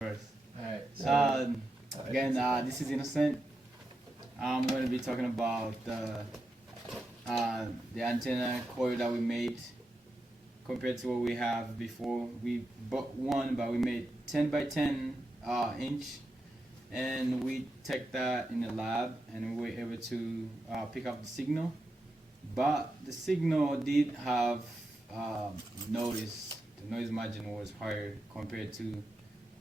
First. Alright, so Again, this is Innocent. I'm going to be talking about the antenna coil that we made compared to what we have before. We bought one, but we made 10 by 10 inch, and we checked that in the lab, and we were able to pick up the signal. But the signal did have noise. The noise margin was higher compared to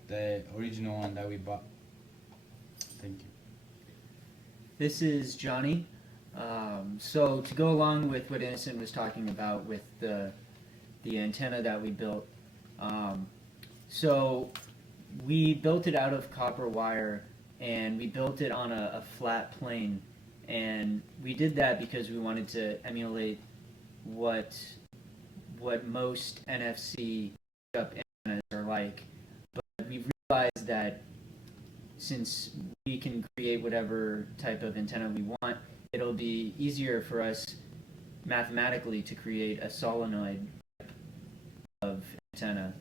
the original one that we bought. Thank you. this is Johnny. So to go along with what Innocent was talking about with the antenna that we built, so we built it out of copper wire, and we built it on a flat plane, and we did that because we wanted to emulate what most NFC pickup antennas are like. But we realized that since we can create whatever type of antenna we want, it'll be easier for us mathematically to create a solenoid of antenna.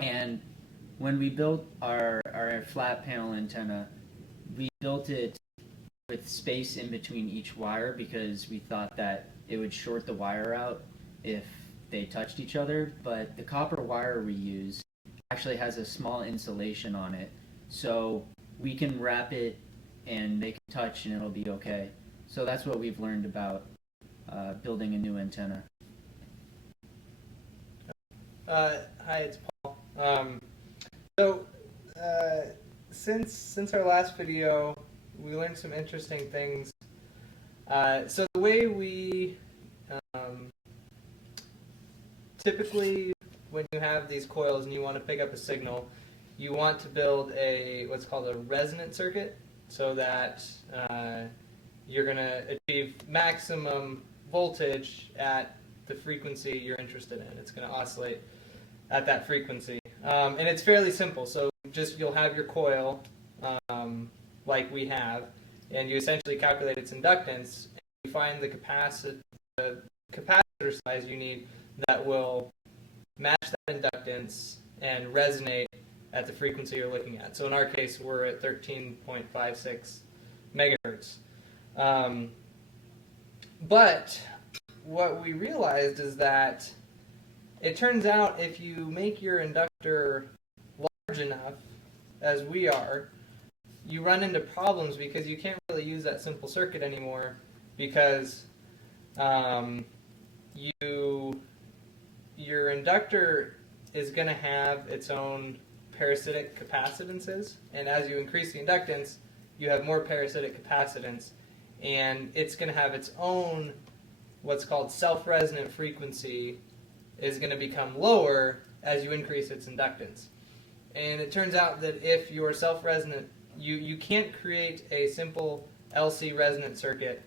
And when we built our flat panel antenna, we built it with space in between each wire because we thought that it would short the wire out if they touched each other. But the copper wire we use actually has a small insulation on it, so we can wrap it and they can touch and it'll be okay. So that's what we've learned about building a new antenna. Hi, it's Paul. Since our last video, we learned some interesting things. So the way we typically, when you have these coils and you want to pick up a signal, you want to build what's called a resonant circuit, so that you're going to achieve maximum voltage at the frequency you're interested in. It's going to oscillate at that frequency. And it's fairly simple. So you'll have your coil like we have, and you essentially calculate its inductance, and you find the capacitor size you need that will match that inductance and resonate at the frequency you're looking at. So in our case, we're at 13.56 megahertz. But what we realized is that it turns out if you make your inductor large enough, as we are, you run into problems because you can't really use that simple circuit anymore because your inductor is going to have its own parasitic capacitances, and as you increase the inductance, you have more parasitic capacitance, and it's going to have its own what's called self-resonant frequency is going to become lower as you increase its inductance. And it turns out that if you're self-resonant, you can't create a simple LC resonant circuit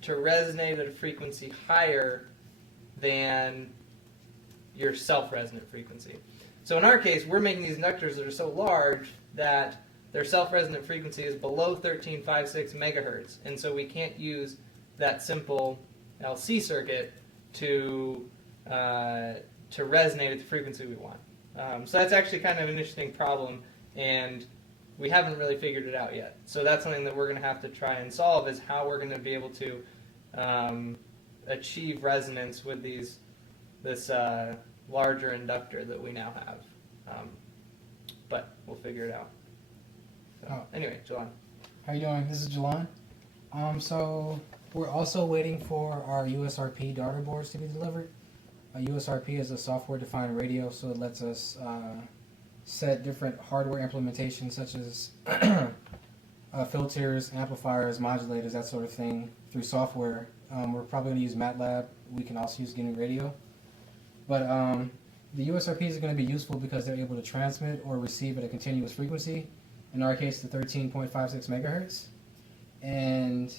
to resonate at a frequency higher than your self-resonant frequency. So in our case, we're making these inductors that are so large that their self-resonant frequency is below 13.56 megahertz, and so we can't use that simple LC circuit to resonate at the frequency we want. So that's actually kind of an interesting problem, and we haven't really figured it out yet. So that's something that we're going to have to try and solve, is how we're going to be able to achieve resonance with this larger inductor that we now have. But we'll figure it out. So, anyway, Jalan. How you doing? This is Jalan. So we're also waiting for our USRP daughter boards to be delivered. USRP is a software-defined radio, so it lets us set different hardware implementations such as filters, amplifiers, modulators, that sort of thing through software. We're probably going to use MATLAB. We can also use GNU Radio. But the USRP is going to be useful because they're able to transmit or receive at a continuous frequency. In our case, the 13.56 megahertz. And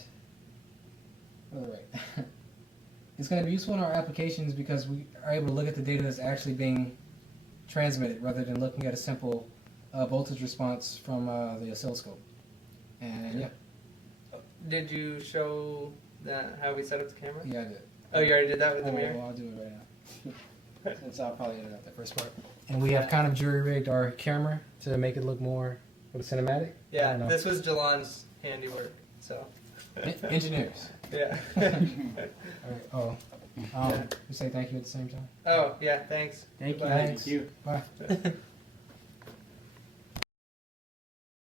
it's going to be useful in our applications because we are able to look at the data that's actually being transmitted rather than looking at a simple voltage response from the oscilloscope. And yeah. Did you show how we set up the camera? Yeah, I did. Oh, you already did that with the mirror? Well, I'll do it right now. Since I'll probably edit out the first part. And we have kind of jury rigged our camera to make it look more with a cinematic. I Yeah, don't know. this was Jalan's handiwork. So Engineers. yeah. All right. Oh, we say thank you at the same time. Oh yeah, thanks. Thank you. Goodbye. Thanks. Thank you. Bye.